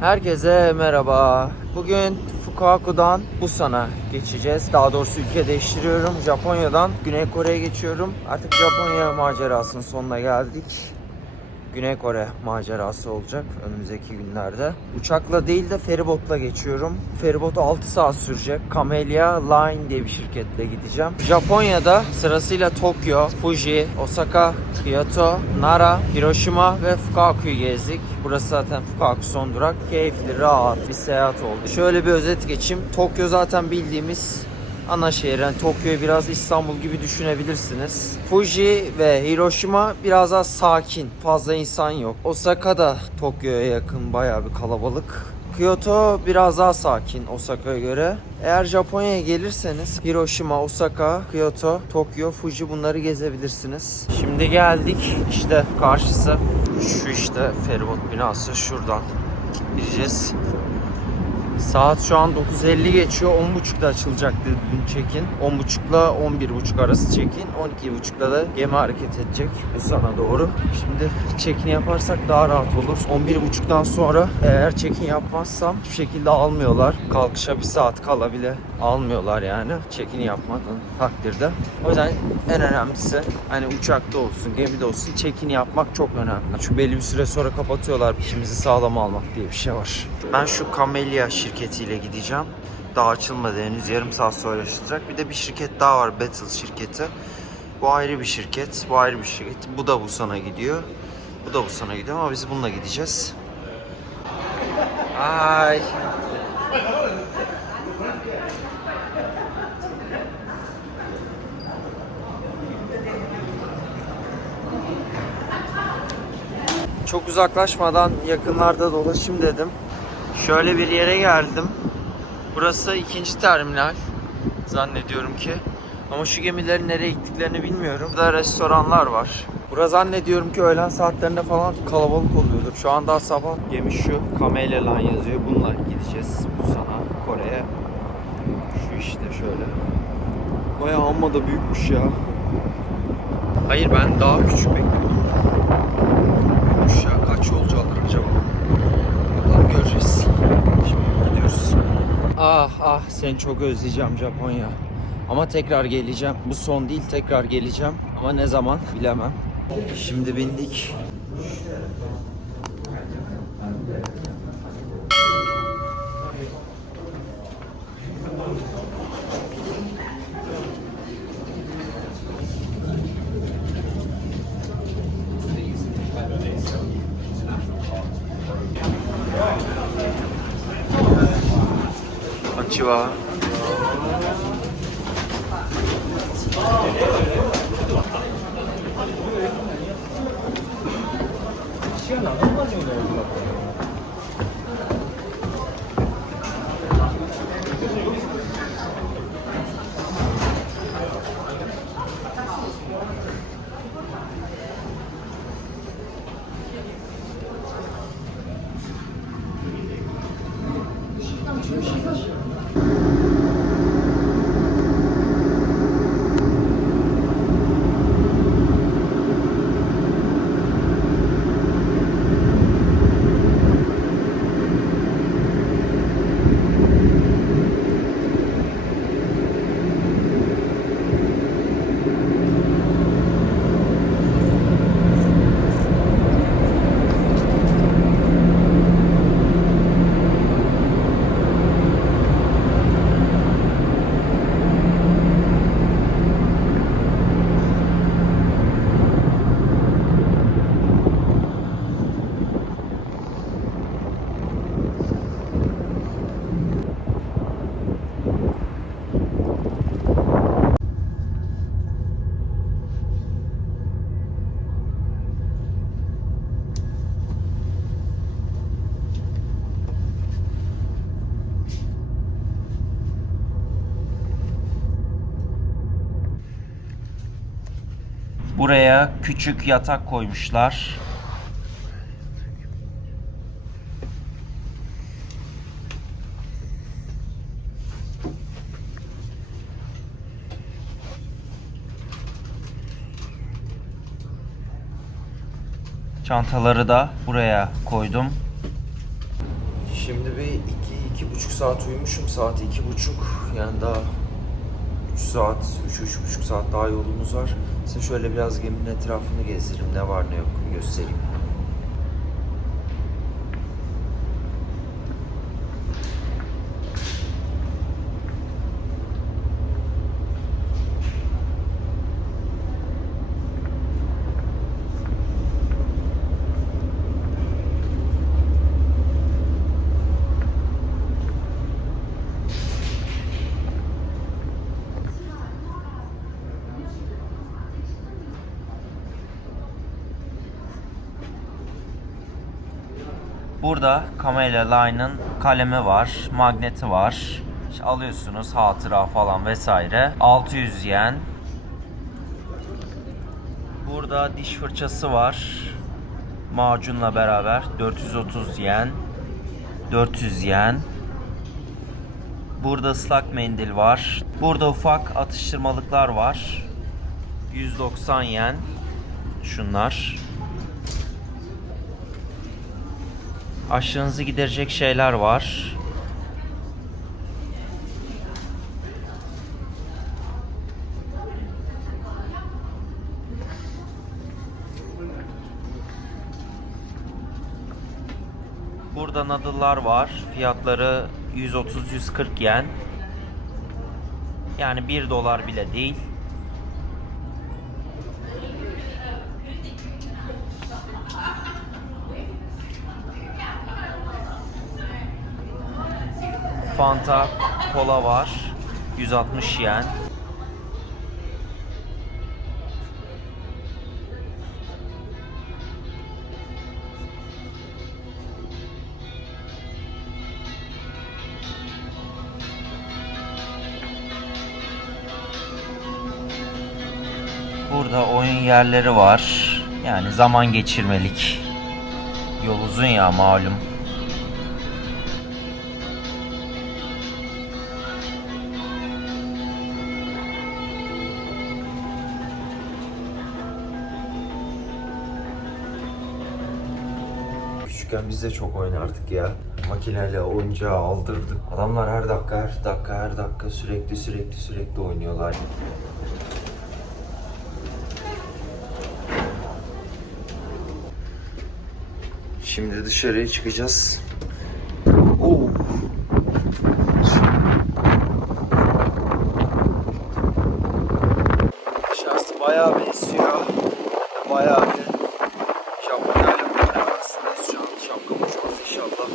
Herkese merhaba. Bugün Fukaku'dan Busan'a geçeceğiz. Daha doğrusu ülke değiştiriyorum. Japonya'dan Güney Kore'ye geçiyorum. Artık Japonya macerasının sonuna geldik. Güney Kore macerası olacak önümüzdeki günlerde. Uçakla değil de feribotla geçiyorum. Feribot 6 saat sürecek. Camellia Line diye bir şirketle gideceğim. Japonya'da sırasıyla Tokyo, Fuji, Osaka, Kyoto, Nara, Hiroşima ve Fukaku'yu gezdik. Burası zaten Fukaku son durak. Keyifli, rahat bir seyahat oldu. Şöyle bir özet geçeyim. Tokyo zaten bildiğimiz ana şehir. Yani Tokyo'yu biraz İstanbul gibi düşünebilirsiniz. Fuji ve Hiroşima biraz daha sakin. Fazla insan yok. Osaka da Tokyo'ya yakın bayağı bir kalabalık. Kyoto biraz daha sakin Osaka'ya göre. Eğer Japonya'ya gelirseniz Hiroşima, Osaka, Kyoto, Tokyo, Fuji bunları gezebilirsiniz. Şimdi geldik. İşte karşısı şu işte feribot binası şuradan gireceğiz. Saat şu an 9.50 geçiyor. 10.30'da açılacaktı dün check-in. 10.30'la 11.30 arası check-in. 12.30'da da gemi hareket edecek Busan'a doğru. Şimdi check-in yaparsak daha rahat olur. 11.30'dan sonra eğer check-in yapmazsam hiçbir şekilde almıyorlar. Kalkışa bir saat kala bile almıyorlar yani. Check-in yapmadığın takdirde. O yüzden en önemlisi hani uçakta olsun, gemide olsun check-in yapmak çok önemli. Çünkü belli bir süre sonra kapatıyorlar. İşimizi sağlam almak diye bir şey var. Ben şu Camellia şirketiyle gideceğim. Daha açılmadı henüz. Yarım saat sonra açılacak. Bir de bir şirket daha var. Battle şirketi. Bu ayrı bir şirket. Bu ayrı bir şirket. Bu da Busan'a gidiyor. Bu da Busan'a gidiyor ama biz bununla gideceğiz. Ay. Çok uzaklaşmadan yakınlarda dolaşayım dedim. Şöyle bir yere geldim. Burası ikinci terminal zannediyorum ki. Ama şu gemilerin nereye gittiklerini bilmiyorum. Burada restoranlar var. Burası zannediyorum ki öğlen saatlerinde falan kalabalık oluyordur. Şu an daha sabah. Gemi şu. Camellia Line yazıyor. Bununla gideceğiz Busan'a, Kore'ye. Şu işte şöyle. Bayağı amma da büyükmüş ya. Hayır ben daha küçük bekliyordum. Büyükmüş ya. Kaç yolcu alır acaba? Bakalım göreceğiz. Şimdi gidiyoruz. Ah ah seni çok özleyeceğim Japonya. Ama tekrar geleceğim. Bu son değil tekrar geleceğim. Ama ne zaman bilemem. Şimdi bindik. 곤니치와 시간 안 가가지고 나올 것 같아. Thank you. you Buraya küçük yatak koymuşlar. Çantaları da buraya koydum. Şimdi bir iki, iki buçuk saat uyumuşum. Saat iki buçuk. Yani daha 3 saat, üç, üç buçuk saat daha yolumuz var. Size şöyle biraz geminin etrafını gezdireyim. Ne var ne yok göstereyim. Burada Camellia Line'ın kalemi var, magneti var. İşte alıyorsunuz hatıra falan vesaire. 600 yen. Burada diş fırçası var. Macunla beraber 430 yen. 400 yen. Burada ıslak mendil var. Burada ufak atıştırmalıklar var. 190 yen. Şunlar. Açlığınızı giderecek şeyler var. Burada nadıllar var. Fiyatları 130-140 yen. Yani 1 dolar bile değil. Fanta, kola var. 160 yen. Burada oyun yerleri var. Yani zaman geçirmelik. Yol uzun ya malum. Küçükken biz de çok oynardık ya. Makineyle oyuncağı aldırdık. Adamlar her dakika her dakika her dakika sürekli sürekli sürekli oynuyorlar. Şimdi dışarıya çıkacağız. Oo. Dışarısı bayağı bir esiyor. Bayağı bir Japonya ile Kore arasındayız şu an. Şapkamı uçmaz inşallah.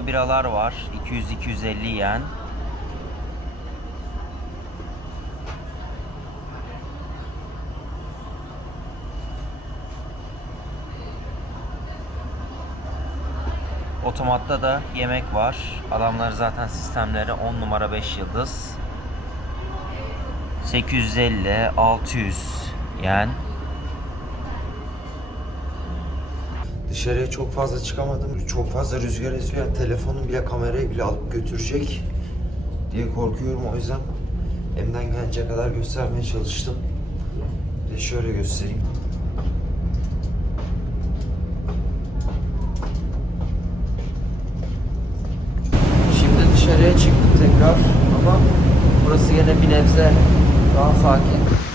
Burada biralar var. 200-250 yen. Otomatta da yemek var. Adamlar zaten sistemleri 10 numara 5 yıldız. 850, 600 yen. Dışarıya çok fazla çıkamadım. Çok fazla rüzgar esiyor. Yani telefonum bile kamerayı bile alıp götürecek diye korkuyorum. O yüzden elimden gelecek kadar göstermeye çalıştım. Bir de şöyle göstereyim. Şimdi dışarıya çıktım tekrar ama burası yine bir nebze daha sakin.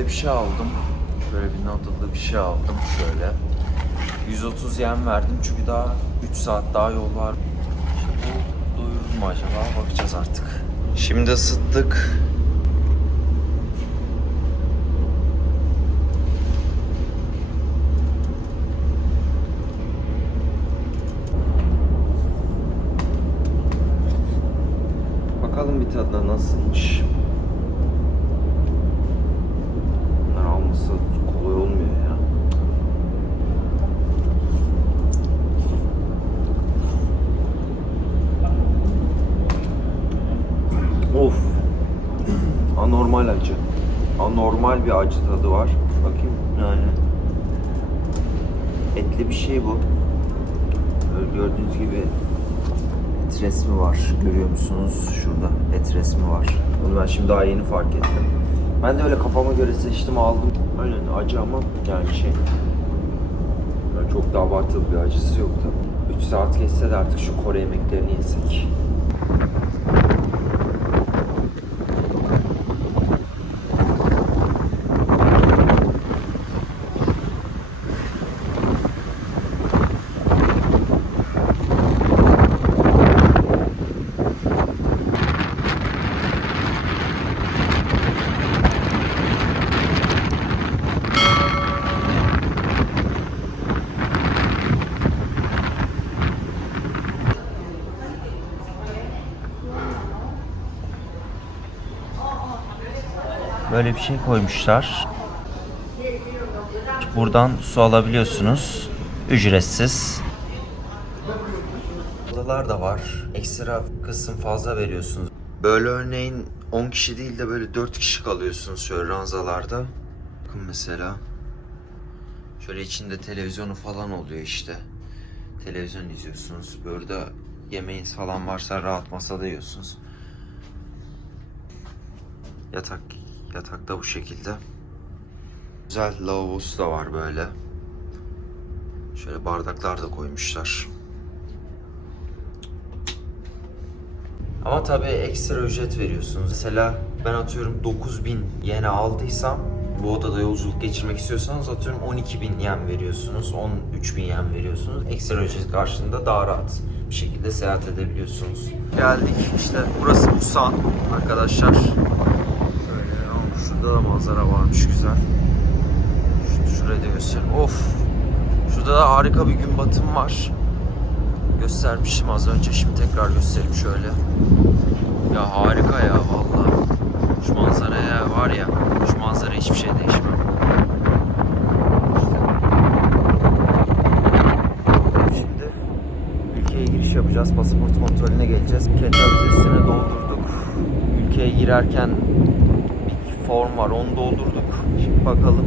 şöyle bir şey aldım. Böyle bir noodle'lı bir şey aldım şöyle. 130 yen verdim çünkü daha 3 saat daha yol var. Şimdi bu doyurur mu acaba? Bakacağız artık. Şimdi ısıttık. Bakalım bir tadına nasılmış. Anormal acı. Anormal bir acı tadı var. Bakayım yani. Etli bir şey bu. Böyle gördüğünüz gibi et resmi var. Görüyor musunuz? Şurada et resmi var. Bunu ben şimdi daha yeni fark ettim. Ben de öyle kafama göre seçtim aldım. Aynen acı ama yani şey. Böyle çok da abartılı bir acısı yok tabii. 3 saat geçse de artık şu Kore yemeklerini yesek. Böyle bir şey koymuşlar. Buradan su alabiliyorsunuz. Ücretsiz. Odalar da var. Ekstra kısım fazla veriyorsunuz. Böyle örneğin 10 kişi değil de böyle 4 kişi kalıyorsunuz şöyle ranzalarda. Bakın mesela. Şöyle içinde televizyonu falan oluyor işte. Televizyon izliyorsunuz. Burada yemeğiniz falan varsa rahat masada yiyorsunuz. Yatak yatakta bu şekilde. Güzel lavabosu da var böyle. Şöyle bardaklar da koymuşlar. Ama tabii ekstra ücret veriyorsunuz. Mesela ben atıyorum 9000 yene aldıysam bu odada yolculuk geçirmek istiyorsanız atıyorum 12.000 yen veriyorsunuz. 13.000 yen veriyorsunuz. Ekstra ücret karşılığında daha rahat bir şekilde seyahat edebiliyorsunuz. Geldik işte burası Busan arkadaşlar. Şurada da manzara varmış güzel. Şu- Şurayı da göstereyim. Of. Şurada da harika bir gün batım var. Göstermiştim az önce. Şimdi tekrar göstereyim şöyle. Ya harika ya vallahi. Şu manzaraya var ya. Şu manzara hiçbir şey değişmiyor. Şimdi ülkeye giriş yapacağız. Pasaport kontrolüne geleceğiz. Kenta vizesini doldurduk. Ülkeye girerken form var. Onu doldurduk. Şimdi bakalım.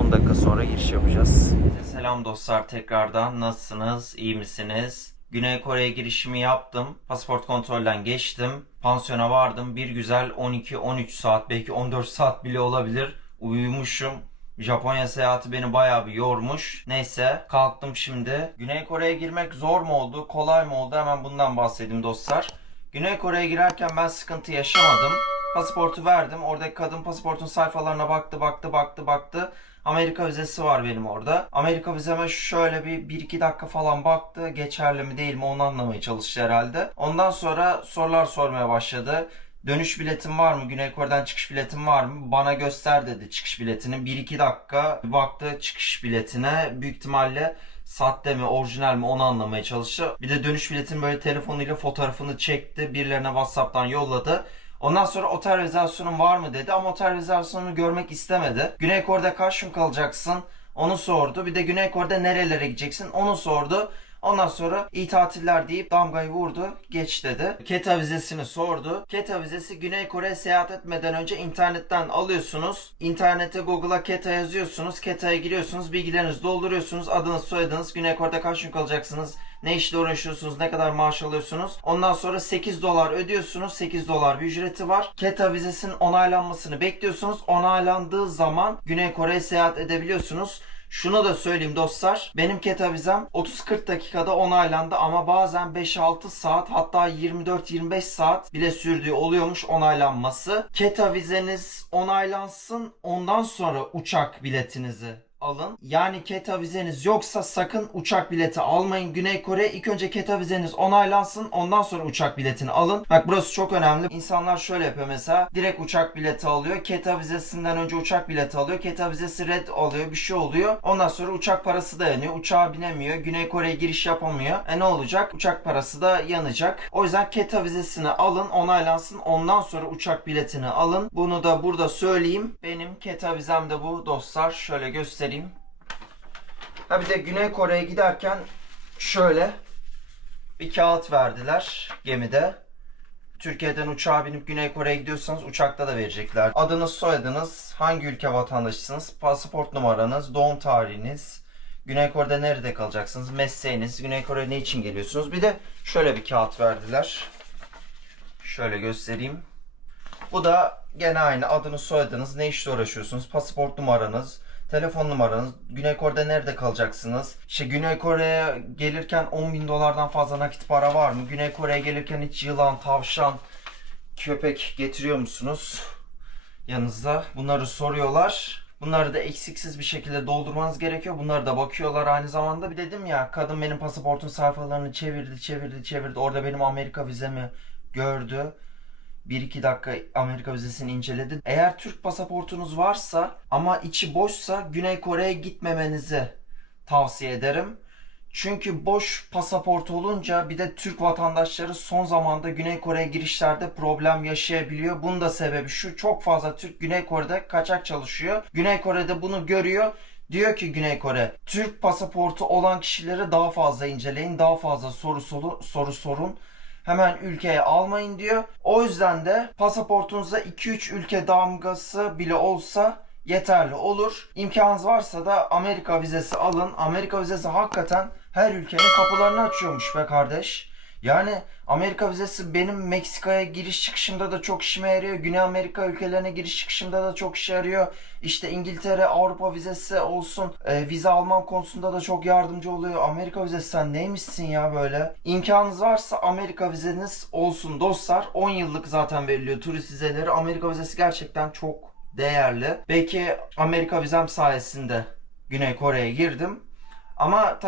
10 dakika sonra giriş yapacağız. Selam dostlar tekrardan. Nasılsınız? İyi misiniz? Güney Kore'ye girişimi yaptım. Pasaport kontrolden geçtim. Pansiyona vardım. Bir güzel 12-13 saat belki 14 saat bile olabilir. Uyumuşum. Japonya seyahati beni bayağı bir yormuş. Neyse kalktım şimdi. Güney Kore'ye girmek zor mu oldu, kolay mı oldu? Hemen bundan bahsedeyim dostlar. Güney Kore'ye girerken ben sıkıntı yaşamadım. Pasaportu verdim. Oradaki kadın pasaportun sayfalarına baktı, baktı, baktı, baktı. Amerika vizesi var benim orada. Amerika vizeme şöyle bir 1-2 dakika falan baktı. Geçerli mi değil mi onu anlamaya çalıştı herhalde. Ondan sonra sorular sormaya başladı. Dönüş biletim var mı? Güney Kore'den çıkış biletim var mı? Bana göster dedi çıkış biletini. 1-2 dakika baktı çıkış biletine. Büyük ihtimalle sahte mi orijinal mi onu anlamaya çalıştı. Bir de dönüş biletin böyle telefonuyla fotoğrafını çekti. Birilerine Whatsapp'tan yolladı. Ondan sonra otel rezervasyonun var mı dedi ama otel rezervasyonunu görmek istemedi. Güney Kore'de kaç gün kalacaksın? Onu sordu. Bir de Güney Kore'de nerelere gideceksin? Onu sordu. Ondan sonra iyi tatiller deyip damgayı vurdu. Geç dedi. KETA vizesini sordu. KETA vizesi Güney Kore'ye seyahat etmeden önce internetten alıyorsunuz. İnternete Google'a KETA yazıyorsunuz. KETA'ya giriyorsunuz. Bilgilerinizi dolduruyorsunuz. Adınız, soyadınız, Güney Kore'de kaç gün kalacaksınız? Ne işle uğraşıyorsunuz? Ne kadar maaş alıyorsunuz? Ondan sonra 8 dolar ödüyorsunuz. 8 dolar bir ücreti var. KETA vizesinin onaylanmasını bekliyorsunuz. Onaylandığı zaman Güney Kore'ye seyahat edebiliyorsunuz. Şunu da söyleyeyim dostlar. Benim KETA vizem 30-40 dakikada onaylandı ama bazen 5-6 saat hatta 24-25 saat bile sürdüğü oluyormuş onaylanması. KETA vizeniz onaylansın ondan sonra uçak biletinizi alın. Yani KETA vizeniz yoksa sakın uçak bileti almayın. Güney Kore ilk önce KETA vizeniz onaylansın. Ondan sonra uçak biletini alın. Bak burası çok önemli. İnsanlar şöyle yapıyor mesela. Direkt uçak bileti alıyor. KETA vizesinden önce uçak bileti alıyor. KETA vizesi red alıyor. Bir şey oluyor. Ondan sonra uçak parası da yanıyor. Uçağa binemiyor. Güney Kore'ye giriş yapamıyor. E ne olacak? Uçak parası da yanacak. O yüzden KETA vizesini alın. Onaylansın. Ondan sonra uçak biletini alın. Bunu da burada söyleyeyim. Benim KETA vizem de bu dostlar. Şöyle göstereyim. Ha bir de Güney Kore'ye giderken şöyle bir kağıt verdiler gemide. Türkiye'den uçağa binip Güney Kore'ye gidiyorsanız uçakta da verecekler. Adınız, soyadınız, hangi ülke vatandaşısınız, pasaport numaranız, doğum tarihiniz, Güney Kore'de nerede kalacaksınız, mesleğiniz, Güney Kore'ye ne için geliyorsunuz? Bir de şöyle bir kağıt verdiler. Şöyle göstereyim. Bu da gene aynı adınız, soyadınız, ne işle uğraşıyorsunuz, pasaport numaranız, telefon numaranız, Güney Kore'de nerede kalacaksınız? İşte Güney Kore'ye gelirken 10 bin dolardan fazla nakit para var mı? Güney Kore'ye gelirken hiç yılan, tavşan, köpek getiriyor musunuz? Yanınızda bunları soruyorlar. Bunları da eksiksiz bir şekilde doldurmanız gerekiyor. Bunları da bakıyorlar aynı zamanda. Bir dedim ya kadın benim pasaportun sayfalarını çevirdi, çevirdi, çevirdi. Orada benim Amerika vizemi gördü. 1-2 dakika Amerika vizesini inceledi. Eğer Türk pasaportunuz varsa ama içi boşsa Güney Kore'ye gitmemenizi tavsiye ederim. Çünkü boş pasaport olunca bir de Türk vatandaşları son zamanda Güney Kore'ye girişlerde problem yaşayabiliyor. Bunun da sebebi şu çok fazla Türk Güney Kore'de kaçak çalışıyor. Güney Kore'de bunu görüyor. Diyor ki Güney Kore, Türk pasaportu olan kişileri daha fazla inceleyin, daha fazla soru soru, soru sorun hemen ülkeye almayın diyor. O yüzden de pasaportunuzda 2-3 ülke damgası bile olsa yeterli olur. İmkanınız varsa da Amerika vizesi alın. Amerika vizesi hakikaten her ülkenin kapılarını açıyormuş be kardeş. Yani Amerika vizesi benim Meksika'ya giriş çıkışımda da çok işime yarıyor. Güney Amerika ülkelerine giriş çıkışımda da çok işe yarıyor. İşte İngiltere, Avrupa vizesi olsun. e, vize almam konusunda da çok yardımcı oluyor. Amerika vizesi sen neymişsin ya böyle? İmkanınız varsa Amerika vizeniz olsun dostlar. 10 yıllık zaten veriliyor turist vizeleri. Amerika vizesi gerçekten çok değerli. Belki Amerika vizem sayesinde Güney Kore'ye girdim. Ama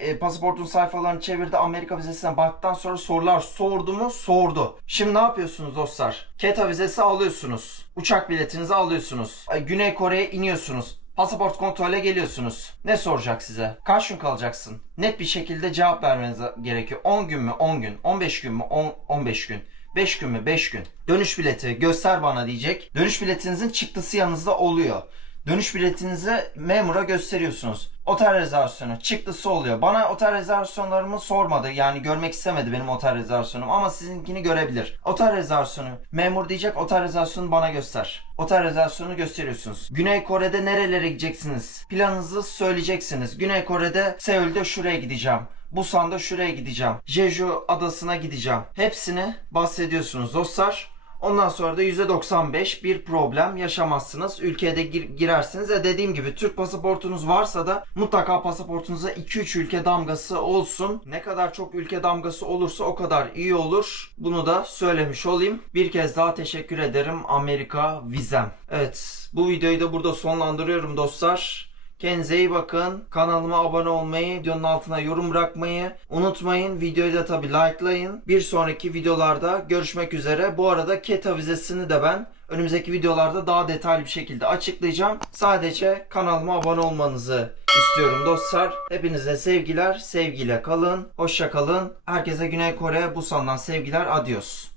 tabi pasaportun sayfalarını çevirdi Amerika vizesine baktıktan sonra sorular sordu mu? Sordu. Şimdi ne yapıyorsunuz dostlar? KETA vizesi alıyorsunuz. Uçak biletinizi alıyorsunuz. Ay, Güney Kore'ye iniyorsunuz. Pasaport kontrole geliyorsunuz. Ne soracak size? Kaç gün kalacaksın? Net bir şekilde cevap vermeniz gerekiyor. 10 gün mü? 10 gün. 15 gün mü? 10, 15 gün. 5 gün mü? 5 gün. Dönüş bileti göster bana diyecek. Dönüş biletinizin çıktısı yanınızda oluyor. Dönüş biletinizi memura gösteriyorsunuz. Otel rezervasyonu çıktısı oluyor. Bana otel rezervasyonlarımı sormadı. Yani görmek istemedi benim otel rezervasyonumu ama sizinkini görebilir. Otel rezervasyonu. Memur diyecek otel rezervasyonunu bana göster. Otel rezervasyonunu gösteriyorsunuz. Güney Kore'de nerelere gideceksiniz? Planınızı söyleyeceksiniz. Güney Kore'de Seul'de şuraya gideceğim. Busan'da şuraya gideceğim. Jeju adasına gideceğim. Hepsini bahsediyorsunuz dostlar. Ondan sonra da %95 bir problem yaşamazsınız. Ülkeye de gir- girersiniz. E dediğim gibi Türk pasaportunuz varsa da mutlaka pasaportunuza 2-3 ülke damgası olsun. Ne kadar çok ülke damgası olursa o kadar iyi olur. Bunu da söylemiş olayım. Bir kez daha teşekkür ederim Amerika vizem. Evet bu videoyu da burada sonlandırıyorum dostlar. Kendinize iyi bakın. Kanalıma abone olmayı, videonun altına yorum bırakmayı unutmayın. Videoyu da tabi likelayın. Bir sonraki videolarda görüşmek üzere. Bu arada KETA vizesini de ben önümüzdeki videolarda daha detaylı bir şekilde açıklayacağım. Sadece kanalıma abone olmanızı istiyorum dostlar. Hepinize sevgiler, sevgiyle kalın. Hoşça kalın. Herkese Güney Kore, Busan'dan sevgiler. Adios.